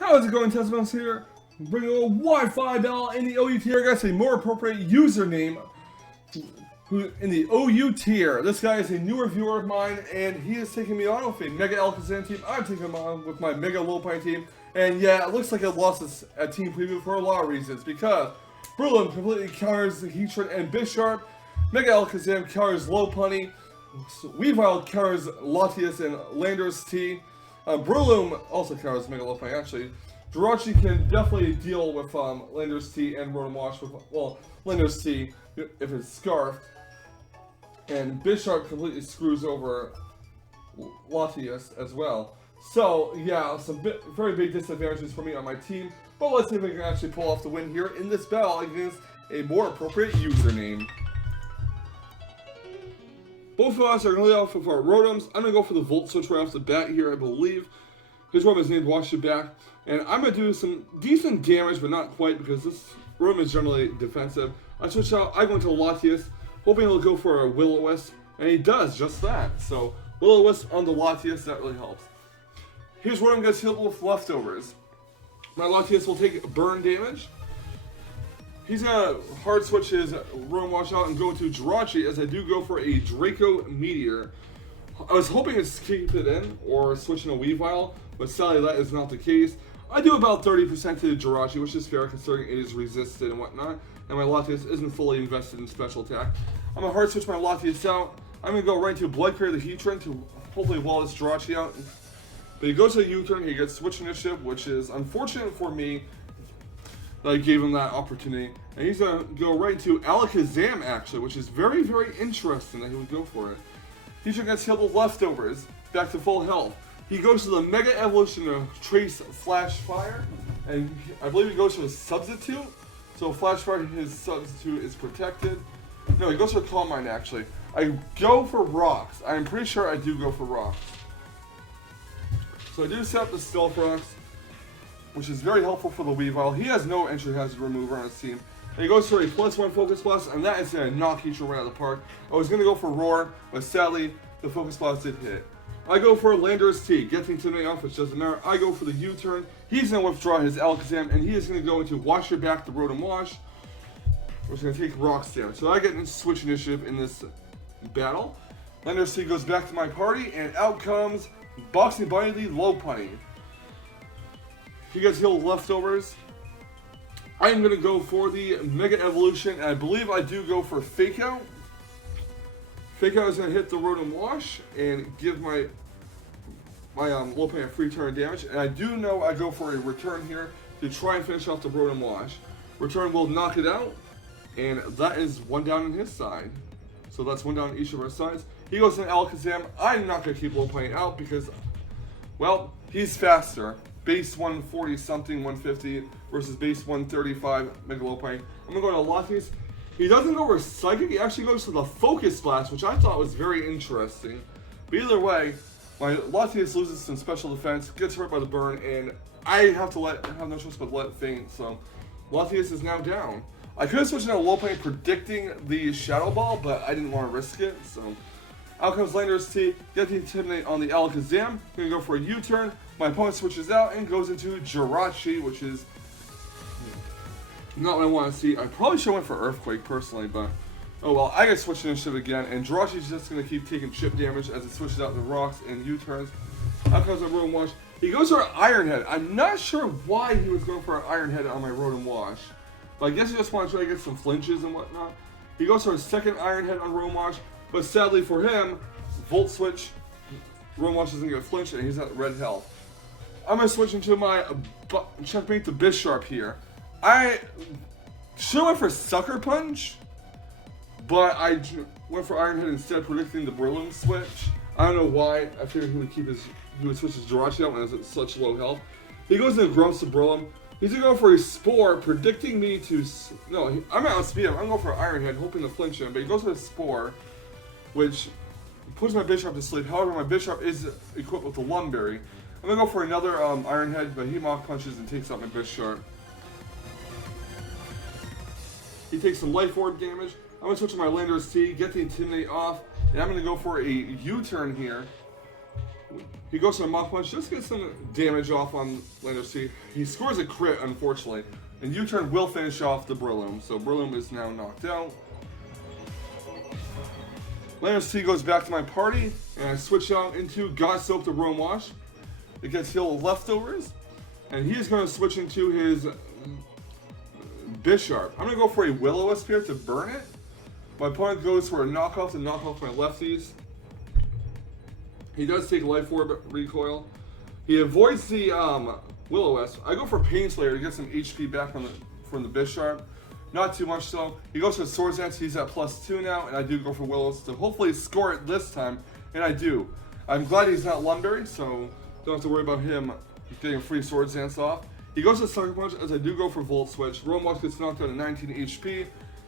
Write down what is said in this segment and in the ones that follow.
How's it going, Testimonies here? Bringing a Wi-Fi battle in the OU tier. I got a more appropriate username who in the OU tier. This guy is a newer viewer of mine, and he is taking me on with a Mega Alakazam team. I'm taking him on with my Mega Lopine team. And yeah, it looks like I lost this at Team Preview for a lot of reasons. Because Breloom completely counters the Heatran and Bisharp. Mega Alakazam counters Lopunny. Weavile counters Latias and Landorus T. Breloom also counters Mega Lopine, actually. Jirachi can definitely deal with Landorus T and Rotom Wash with, well, Landorus T if it's Scarfed. And Bisharp completely screws over Latias as well. So, yeah, some very big disadvantages for me on my team. But let's see if we can actually pull off the win here in this battle against a more appropriate username. Both of us are going to lead off with our Rotoms. I'm going to go for the Volt Switch right off the bat here, I believe. His Rotom is named Wash It Back. And I'm going to do some decent damage, but not quite, because this Rotom is generally defensive. I switch out, I go into Latias, hoping he'll go for a Will-O-Wisp, and he does just that. So, Will-O-Wisp on the Latias, that really helps. Here's where I'm going to heal with leftovers. My Latias will take burn damage. He's going to hard switch his Rotom Wash out and go into Jirachi, as I do go for a Draco Meteor. I was hoping to keep it in, or switch in a Weavile, but sadly that is not the case. I do about 30% to the Jirachi, which is fair considering it is resisted and whatnot, and my Latias isn't fully invested in special attack. I'm going to hard switch my Latias out. I'm going to go right into Blood Clear the Heatran to hopefully wall this Jirachi out. But he goes to the U-turn, he gets Switch Initiative, which is unfortunate for me that I gave him that opportunity. And he's going to go right into Alakazam, actually, which is very, very interesting that he would go for it. Heatran gets healed with leftovers, back to full health. He goes to the Mega Evolution of Trace Flash Fire, and I believe he goes to a Substitute. So Flash Fire, his Substitute is protected. No, he goes for Calm Mind, actually. I go for Rocks. I'm pretty sure I do go for Rocks. So I do set up the Stealth Rocks, which is very helpful for the Weavile. He has no entry hazard remover on his team. And he goes for a +1 Focus Blast, and that is going to knock Heatran right out of the park. I was going to go for Roar, but sadly, the Focus Blast did hit. I go for Landorus T, getting Intimidate off, which doesn't matter. I go for the U-turn. He's going to withdraw his Alakazam, and he is going to go into Wash Your Back, the Rotom Wash, which is going to take Rocks damage. So I get into Switch Initiative in this battle. Landorus T goes back to my party, and out comes Boxing Bunny the Lopunny. He gets healed leftovers. I am going to go for the Mega Evolution, and I believe I do go for Fake Out. Fake Out is going to hit the Rotom Wash and give my Lopunny a free turn damage. And I do know I go for a Return here to try and finish off the Rotom Wash. Return will knock it out, and that is one down on his side. So that's one down on each of our sides. He goes to Alakazam. I'm not going to keep Lopunny out because, well, he's faster. Base 140 something, 150 versus base 135 Mega Lopine. I'm going to go to Latias. He doesn't go for Psychic, he actually goes to the Focus Blast, which I thought was very interesting. But either way, my Latias loses some special defense, gets hurt by the burn, and I have no choice but let it faint. So Latias is now down. I could have switched into Lopunny predicting the Shadow Ball, but I didn't want to risk it. So out comes Landorus T, get the Intimidate on the Alakazam. Gonna go for a U-turn. My opponent switches out and goes into Jirachi, which is not what I want to see. I probably should have went for Earthquake personally, but oh well. I get switched initiative again, and Jirachi's just going to keep taking chip damage as it switches out the Rocks and U-turns. Out comes my Rotom Wash. He goes for an Iron Head. I'm not sure why he was going for an Iron Head on my Rotom Wash, but I guess he just wanted to try to get some flinches and whatnot. He goes for a second Iron Head on Rotom Wash, but sadly for him, Volt Switch, Rotom Wash doesn't get a flinch, and he's at red health. I'm going to switch into my Checkmate the Bisharp here. I should have went for Sucker Punch, but I went for Iron Head instead, predicting the Breloom switch. I don't know why. I figured he would switch his Jirachi out when it's at such low health. He goes into Grumps to Breloom. He's going to go for a Spore, predicting me to... No, I'm out speed him. I'm going for Iron Head, hoping to flinch him, but he goes for a Spore, which puts my Bisharp to sleep. However, my Bisharp is equipped with the Lumberry. I'm going to go for another Iron Head, but he Mach Punches and takes out my Bisharp. He takes some Life Orb damage. I'm going to switch to my Landorus T, get the Intimidate off, and I'm going to go for a U-turn here. He goes for a Mach Punch, just to get some damage off on Landers T. He scores a crit, unfortunately. And U-turn will finish off the Breloom, so Breloom is now knocked out. Landers T goes back to my party, and I switch out into God Soap the Roam Wash. It gets healed leftovers, and he is going to switch into his Bisharp. I'm going to go for a Will-O-Wisp here to burn it. My opponent goes for a knockoff to knock off my lefties. He does take Life Orb recoil. He avoids the Will-O-Wisp. I go for Pain Slayer to get some HP back from the Bisharp. Not too much so. He goes for Swords Dance. He's at +2 now, and I do go for Will-O-Wisp to hopefully score it this time, and I do. I'm glad he's not Lumberry, so don't have to worry about him getting a free Swords Dance off. He goes to Sucker Punch, as I do go for Volt Switch. Roam Walk gets knocked out at 19 HP.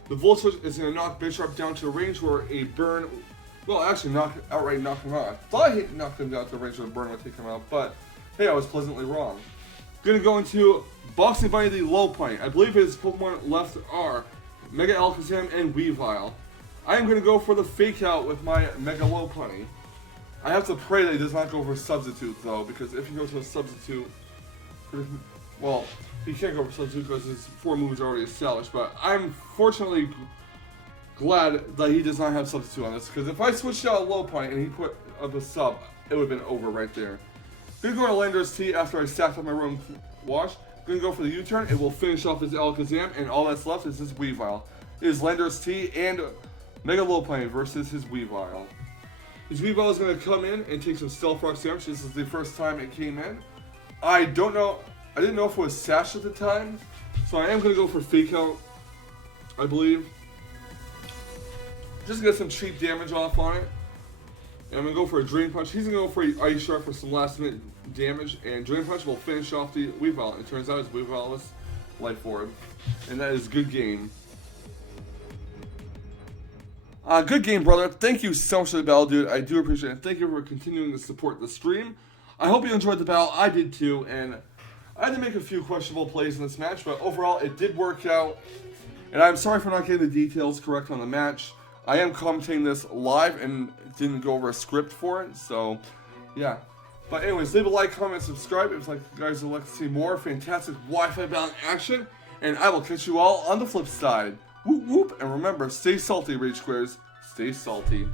The Volt Switch is going to knock Bisharp down to a range where a burn, well, actually outright knock him out. I thought he knocked him down to a range where a burn would take him out, but hey, I was pleasantly wrong. Going to go into Boxing Bunny the Low Point. I believe his Pokemon left are Mega Alakazam and Weavile. I am going to go for the Fake Out with my Mega Lopunny. I have to pray that he does not go for Substitute though, because if he goes for a Substitute, well, he can't go for Substitute because his 4 moves are already established, but I'm fortunately glad that he does not have Substitute on this, because if I switched out a Lopunny and he put up a Sub, it would have been over right there. Gonna go to Landers T after I stacked up my Roam Wash. Gonna go for the U-turn. It will finish off his Alakazam, and all that's left is his Weavile. It is Landers T and Mega Lopunny versus his Weavile. His Weavile is gonna come in and take some Stealth Rock damage. This is the first time it came in. I didn't know if it was Sash at the time, so I am gonna go for Fake Out, I believe. Just to get some cheap damage off on it. And I'm going to go for a Drain Punch. He's going to go for an Ice Shark for some last minute damage. And Drain Punch will finish off the Weavile. It turns out his Weavile was Life Orb. And that is good game. Good game, brother. Thank you so much for the battle, dude. I do appreciate it. Thank you for continuing to support the stream. I hope you enjoyed the battle. I did too. And I had to make a few questionable plays in this match. But overall, it did work out. And I'm sorry for not getting the details correct on the match. I am commentating this live and didn't go over a script for it, so yeah. But anyways, leave a like, comment, subscribe if you guys would like to see more fantastic Wi-Fi battle action, and I will catch you all on the flip side. Whoop whoop, and remember, stay salty, Rage Squares. Stay salty.